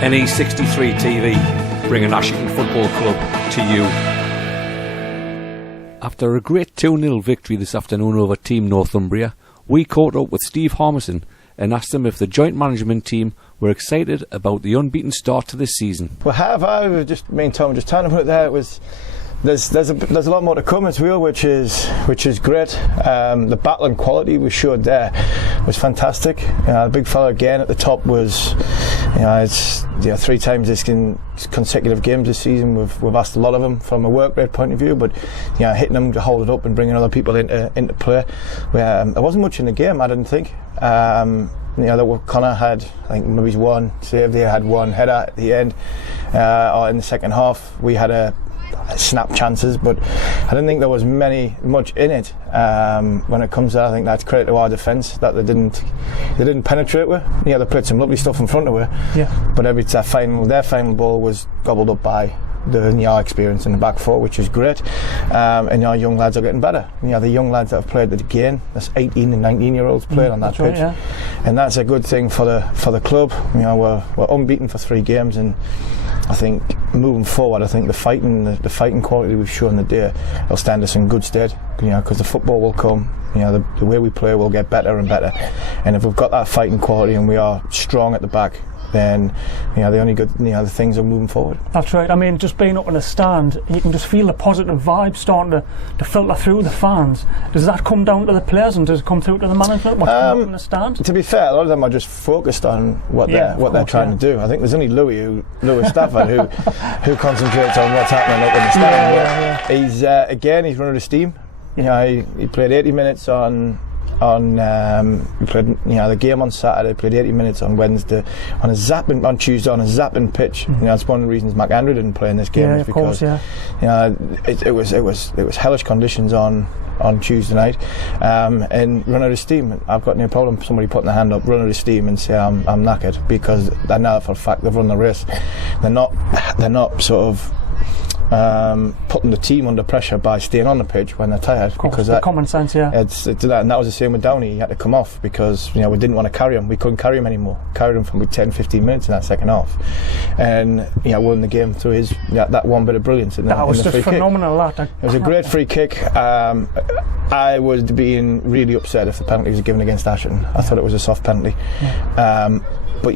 NE63 TV, bringing Ashington Football Club to you. After a great 2-0 victory this afternoon over Team Northumbria, we caught up with Steve Harmison and asked him if the joint management team were excited about the unbeaten start to this season. We have. I just me and Tom were just trying to put it there. It was. There's a lot more to come as well, which is great. The battle and quality we showed there was fantastic. The big fella again at the top was, it's 3 times this consecutive games this season. We've asked a lot of them from a work rate point of view, but hitting them to hold it up and bringing other people into play. There wasn't much in the game, I didn't think. That Connor had, I think maybe one save. They had one header at the end, or in the second half. We had snap chances, but I didn't think there was much in it. When it comes to that, I think that's credit to our defence that they didn't penetrate with. They played some lovely stuff in front of her, but their final ball was gobbled up by the experience in the back four, which is great. And our young lads are getting better. The young lads that have played it again, that's 18 and 19 year olds played on that pitch, right, and that's a good thing for the club. We're unbeaten for 3 games, and I think moving forward, I think the fighting quality we've shown today will stand us in good stead. Because the football will come. The way we play will get better and better. And if we've got that fighting quality and we are strong at the back, then the only good the things are moving forward. That's right. I mean, just being up in the stand, you can just feel the positive vibe starting to filter through the fans. Does that come down to the players, and does it come through to the management? What's up in the stand? To be fair, a lot of them are just focused on what they're trying to do. I think there's only Lewis Stafford who concentrates on what's happening up in the stand. He's he's running a steam. He played 80 minutes on we played the game on Saturday, played 80 minutes on Wednesday on Tuesday on a zapping pitch. That's one of the reasons McAndrew didn't play in this game, is because it was hellish conditions on Tuesday night, and run out of steam. I've got no problem somebody putting their hand up, run out of steam and say I'm knackered, because I know for a fact they've run the race. They're not sort of putting the team under pressure by staying on the pitch when they're tired, because that common sense, and that was the same with Downey. He had to come off because we didn't want to carry him. We couldn't carry him anymore. Carried him for 10-15 minutes in that second half, and won the game through his that one bit of brilliance. That was just phenomenal. It was a great free kick. I was being really upset if the penalty was given against Ashton. I thought it was a soft penalty. But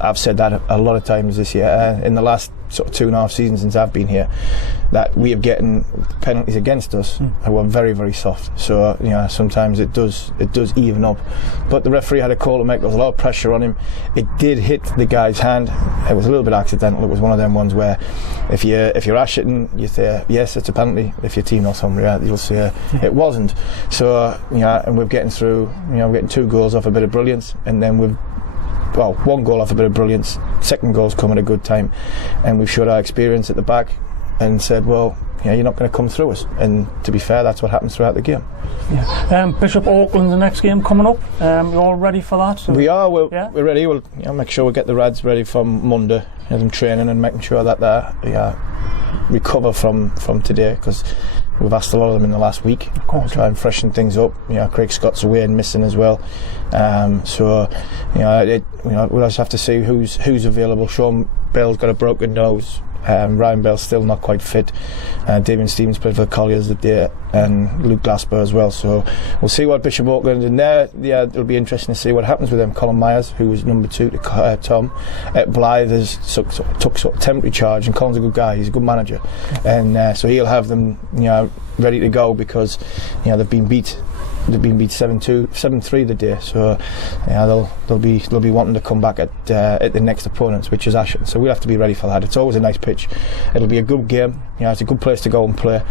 I've said that a lot of times this year, in the last sort of 2.5 seasons since I've been here, that we have getting penalties against us who were very, very soft. So sometimes it does even up. But the referee had a call to make. There was a lot of pressure on him. It did hit the guy's hand. It was a little bit accidental. It was one of them ones where if you're Ashton, you say yes, it's a penalty. If you're Team Northumbria, you'll say it wasn't. So and we're getting through. We're getting 2 goals off a bit of brilliance, and then we've. 1 goal off a bit of brilliance, second goal's come at a good time, and we've showed our experience at the back and said, you're not going to come through us. And to be fair, that's what happens throughout the game. Bishop Auckland, the next game coming up. You all ready for that? We are. We're ready. We'll make sure we get the lads ready from Monday, have them training and making sure that they recover from today, because we've asked a lot of them in the last week to try and freshen things up. Craig Scott's away and missing as well. We'll just have to see who's available. Sean Bell's got a broken nose. Ryan Bell's still not quite fit. Damien Stevens played for the Colliers today, and Luke Glasper as well. So we'll see what Bishop Auckland, and there, it'll be interesting to see what happens with them. Colin Myers, who was number 2 to Tom at Blythe, took sort of temporary charge, and Colin's a good guy. He's a good manager, and so he'll have them ready to go, because they've been beat 7-3 the day, so they'll be wanting to come back at the next opponents, which is Ashton. So we'll have to be ready for that. It's always a nice pitch. It'll be a good game. It's a good place to go and play.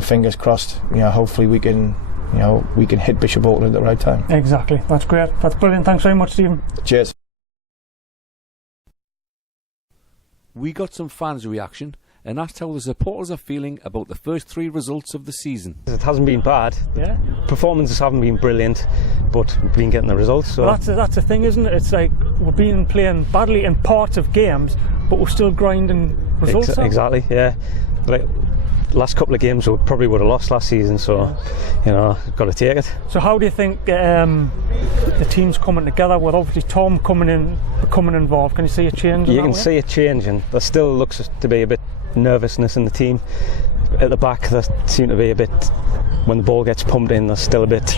Fingers crossed. Hopefully we can hit Bishop Auckland at the right time. Exactly. That's great. That's brilliant. Thanks very much, Stephen. Cheers. We got some fans' reaction and asked how the supporters are feeling about the first 3 results of the season. It hasn't been bad. Performances haven't been brilliant, but we've been getting the results. So. Well, that's the thing, isn't it? It's like we've been playing badly in parts of games, but we're still grinding results. Exactly, yeah. Like, last couple of games we probably would have lost last season, so you know, got to take it. So how do you think the team's coming together with obviously Tom becoming involved? Can you see a change? You can see a change, and there still looks to be a bit nervousness in the team. At the back, there seem to be a bit, when the ball gets pumped in, there's still a bit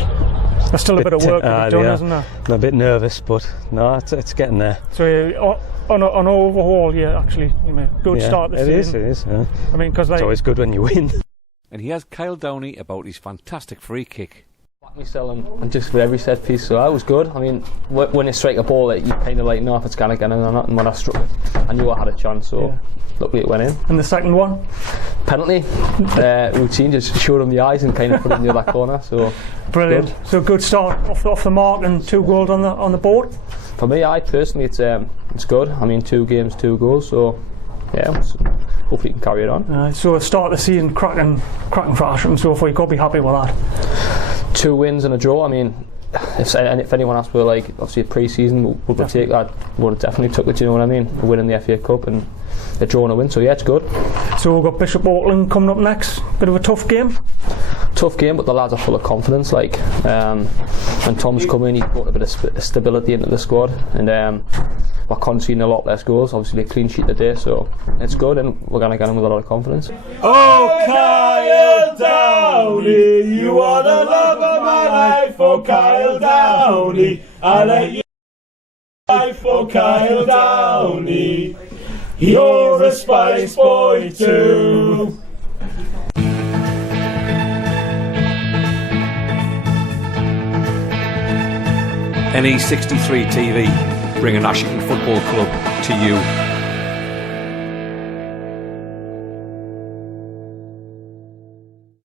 of work to be done, isn't there? They're a bit nervous, but no, it's getting there. So on overall, good start this season. It is. Yeah. I mean, because it's always good when you win. And he has Kyle Downey about his fantastic free kick. Myself and just with every set piece, so that was good. I mean, when you strike a ball that you kind of like know if it's gonna get in or not, and when I struck it, I knew I had a chance, so luckily it went in. And the second one? Penalty. Routine, just showed him the eyes and kind of put it in the other corner, so brilliant. Good. So good start off the mark and 2 goals on the board? For me, personally, it's good. I mean, 2 games, 2 goals, so yeah, hopefully you can carry it on. So start the season cracking for Ashton, so you got to be happy with that. 2 wins and a draw. I mean, if anyone else were like obviously a pre-season, would take that. Would have definitely took it. You know what I mean? A win in the FA Cup and a draw and a win. So yeah, it's good. So we've got Bishop Auckland coming up next. Bit of a tough game. Tough game, but the lads are full of confidence. Like when Tom's come in, he brought a bit of stability into the squad, and we're conceding a lot less goals. Obviously, a clean sheet today, so it's good, and we're going to get in with a lot of confidence. Oh, Kyle Downey, you are the love of my life. Oh, Kyle Downey, I let you life for Kyle Downey. You're a Spice Boy too. NE63 TV, bringing Ashington Football Club to you.